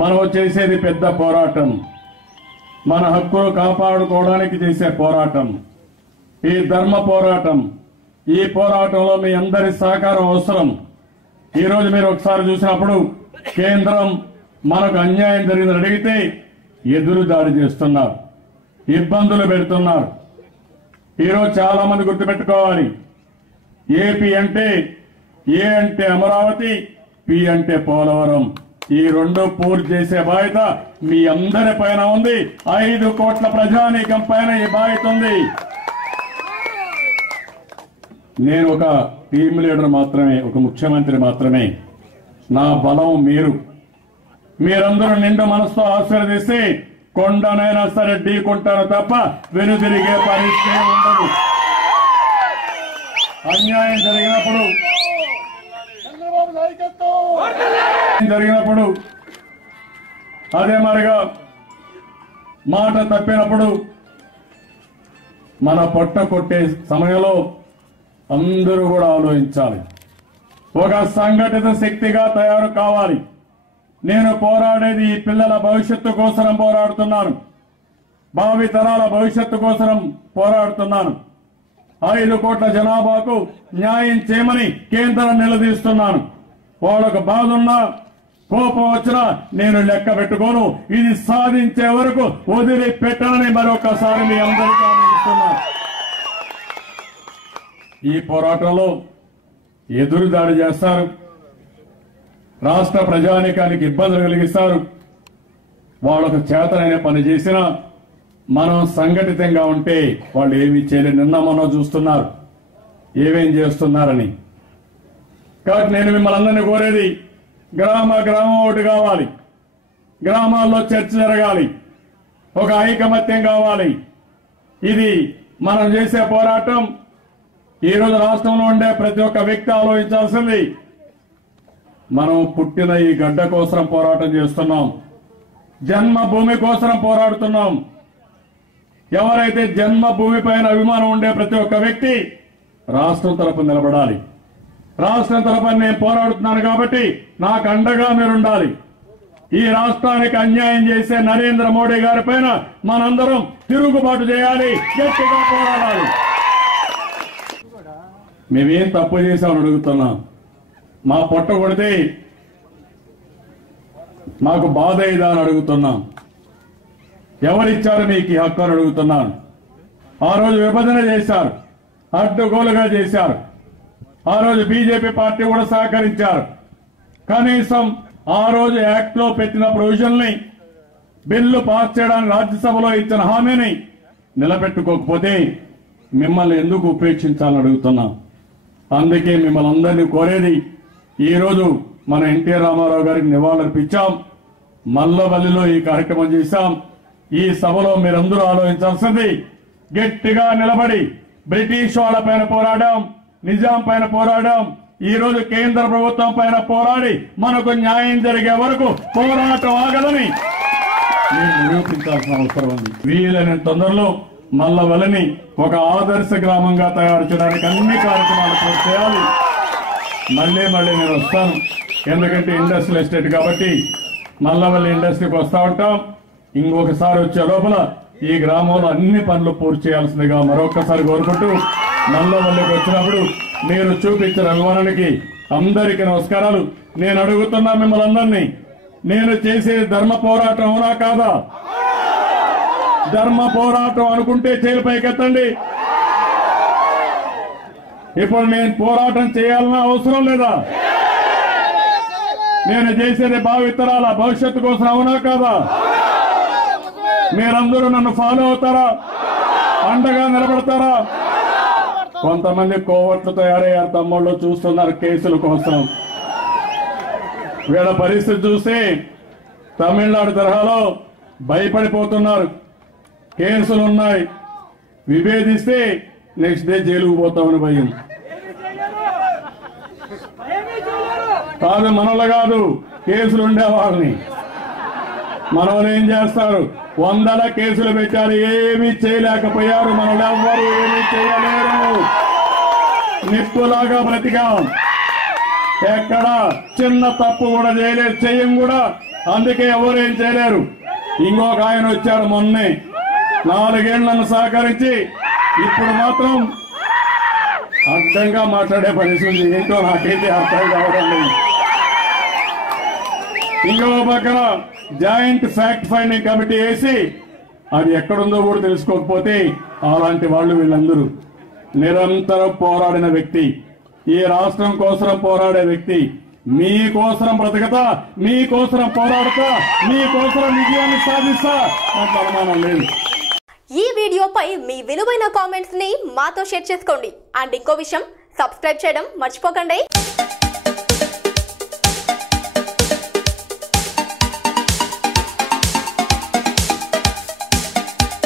మనం చేసేది పెద్ద పోరాటం. మన హక్కులు కాపాడుకోవడానికి చేసే పోరాటం, ఈ ధర్మ పోరాటం. ఈ పోరాటంలో మీ అందరి సహకారం అవసరం. ఈ రోజు మీరు ఒకసారి చూసినప్పుడు కేంద్రం మనకు అన్యాయం జరిగిందని అడిగితే ఎదురు దాడి చేస్తున్నారు, ఇబ్బందులు పెడుతున్నారు. ఈరోజు చాలా మంది గుర్తుపెట్టుకోవాలి, ఏపీ అంటే ఏ అంటే అమరావతి, పి అంటే పోలవరం. ఈ రెండు పూర్తి చేసే బాధ్యత మీ అందరి పైన ఉంది. 5 కోట్ల ప్రజానీకం పైన ఈ బాధ్యత ఉంది. నేను ఒక టీమ్ లీడర్ మాత్రమే, ఒక ముఖ్యమంత్రి మాత్రమే. నా బలం మీరందరూ నిండు మనసుతో ఆశీర్వదిస్తే కొండనైనా సరే ఢీకొంటారు తప్ప వెనుదిరిగే పరిస్థితి ఉండదు. అన్యాయం జరిగినప్పుడు అదే మరిగా మాట తప్పినప్పుడు మన పొట్ట కొట్టే సమయంలో అందరూ కూడా ఆలోచించాలి. ఒక సంఘటిత శక్తిగా తయారు కావాలి. నేను పోరాడేది ఈ పిల్లల భవిష్యత్తు కోసం పోరాడుతున్నాను, భావి తరాల భవిష్యత్తు కోసం పోరాడుతున్నాను. 5 కోట్ల జనాభాకు న్యాయం చేయమని కేంద్రం నిలదీస్తున్నాను. వాళ్ళకు బాధ ఉన్నా కోపం వచ్చినా నేను లెక్క పెట్టుకోను. ఇది సాధించే వరకు వదిలిపెట్టనని మరొకసారి మీ అందరికీ ఆనందిస్తున్నాను. ఈ పోరాటంలో ఎదురు దాడి చేస్తారు, రాష్ట్ర ప్రజానీకానికి ఇబ్బందులు కలిగిస్తారు. వాళ్ళకు చేతనైన పని చేసినా మనం సంఘటితంగా ఉంటే వాళ్ళు ఏమీ చేయలేరు. నిన్న మనం చూస్తున్నారు ఏమేం చేస్తున్నారని. కాబట్టి నేను మిమ్మల్ని అందరినీ కోరేది, గ్రామం ఒకటి కావాలి, గ్రామాల్లో చర్చ జరగాలి, ఒక ఐకమత్యం కావాలి. ఇది మనం చేసే పోరాటం. ఈ రోజు రాష్ట్రంలో ఉండే ప్రతి ఒక్క వ్యక్తి ఆలోచించాల్సింది, మనం పుట్టిన ఈ గడ్డ కోసం పోరాటం చేస్తున్నాం, జన్మభూమి కోసం పోరాడుతున్నాం. ఎవరైతే జన్మభూమి పైన అభిమానం ఉండే ప్రతి ఒక్క వ్యక్తి రాష్ట్రం తరపున నిలబడాలి. రాష్ట్రం తరపున నేను పోరాడుతున్నాను కాబట్టి నాకు అండగా మీరుండాలి. ఈ రాష్ట్రానికి అన్యాయం చేసే నరేంద్ర మోడీ గారి పైన మనందరం తిరుగుబాటు చేయాలి, గట్టిగా పోరాడాలి. మేమేం తప్పు చేశామని అడుగుతున్నాం. మా పొట్ట కొడితే మాకు బాధ ఇదా అని అడుగుతున్నాం. ఎవరిచ్చారు మీకు ఈ హక్కు అని అడుగుతున్నాను. ఆ రోజు విభజన చేశారు, అడ్డగోలుగా చేశారు. ఆ రోజు బీజేపీ పార్టీ కూడా సహకరించారు. కనీసం ఆ రోజు యాక్ట్ లో పెట్టిన ప్రొవిజన్ ని, బిల్లు పాస్ చేయడానికి రాజ్యసభలో ఇచ్చిన హామీని నిలబెట్టుకోకపోతే మిమ్మల్ని ఎందుకు ఉపేక్షించాలని అడుగుతున్నాం. అందుకే మిమ్మల్ని అందరినీ కోరేది, ఈ రోజు మన ఎన్టీ రామారావు గారికి నివాళులర్పించాం, మల్లవల్లిలో ఈ కార్యక్రమం చేశాం. ఈ సభలో మీరందరూ ఆలోచించాల్సింది, గట్టిగా నిలబడి బ్రిటిష్ వాళ్ళ పైన పోరాడాం, నిజాం పైన పోరాడాం. ఈ రోజు కేంద్ర ప్రభుత్వం పైన పోరాడి మనకు న్యాయం జరిగే వరకు పోరాటం ఆగదని మీరు నిరూపించాల్సిన అవసరం ఉంది. వీలైన తొందరలో మల్లవల్లిని ఒక ఆదర్శ గ్రామంగా తయారు చేయడానికి అన్ని కార్యక్రమాలు పూర్తి చేయాలి. మళ్లీ నేను వస్తాను, ఎందుకంటే ఇండస్ట్రియల్ ఎస్టేట్ కాబట్టి మల్లవల్లి ఇండస్ట్రీకి వస్తా ఉంటాం. ఇంకొకసారి వచ్చే లోపల ఈ గ్రామంలో అన్ని పనులు పూర్తి చేయాల్సిందిగా మరొకసారి కోరుకుంటూ, మల్లవల్లికి వచ్చినప్పుడు మీరు చూపించిన అభిమానానికి అందరికీ నమస్కారాలు. నేను అడుగుతున్నా మిమ్మల్ని అందరినీ, నేను చేసే ధర్మ పోరాటం అవునా కాదా? ధర్మ పోరాటం అనుకుంటే చేయి పైకెత్తండి. ఇప్పుడు నేను పోరాటం చేయాలన్న అవసరం లేదా? నేను చేసేది భావితరాల భవిష్యత్తు కోసం అవునా కాదా? మీరందరూ నన్ను ఫాలో అవుతారా? అండగా నిలబడతారా? కొంతమంది కోవట్లు తయారయ్యారు, తమ్ముళ్ళు చూస్తున్నారు కేసుల కోసం. వీళ్ళ పరిస్థితి చూస్తే తమిళనాడు తరహాలో భయపడిపోతున్నారు. కేసులున్నాయి, విభేదిస్తే నెక్స్ట్ డే జైలుకు పోతామని భయం. కాదు, మనలో కాదు, కేసులు ఉండే వాళ్ళని మనల్ని ఏం చేస్తారు? 100 కేసులు పెట్టారు, ఏమీ చేయలేకపోయారు. మనల్ని ఎవ్వరూ ఏమీ చేయలేరు. నిప్పులాగా బ్రతికాం, ఎక్కడ చిన్న తప్పు కూడా చేయలేదు, చెయ్యం కూడా. అందుకే ఎవరేం చేయలేరు. ఇంకొక ఆయన వచ్చారు మొన్నే, 4 ఏళ్లను సహకరించి ఇప్పుడు మాత్రం అర్థంగా మాట్లాడే పరిస్థితి ఏంటో నాకైతే అర్థం కావడం లేదు. ఇంకో పక్కన జాయింట్ ఫ్యాక్ట్ ఫైండింగ్ కమిటీ వేసి అది ఎక్కడుందో కూడా తెలుసుకోకపోతే అలాంటి వాళ్ళు వీళ్ళందరూ నిరంతరం పోరాడిన వ్యక్తి, ఈ రాష్ట్రం కోసం పోరాడే వ్యక్తి, మీకోసం బ్రతకతా, మీకోసం పోరాడతా, మీకోసం విజయాన్ని సాధిస్తా, నాకు అనుమానం లేదు. ఈ వీడియోపై మీ విలువైన కామెంట్స్ ని మాతో షేర్ చేసుకోండి. అండ్ ఇంకో విషయం, సబ్స్క్రైబ్ చేయడం మర్చిపోకండి.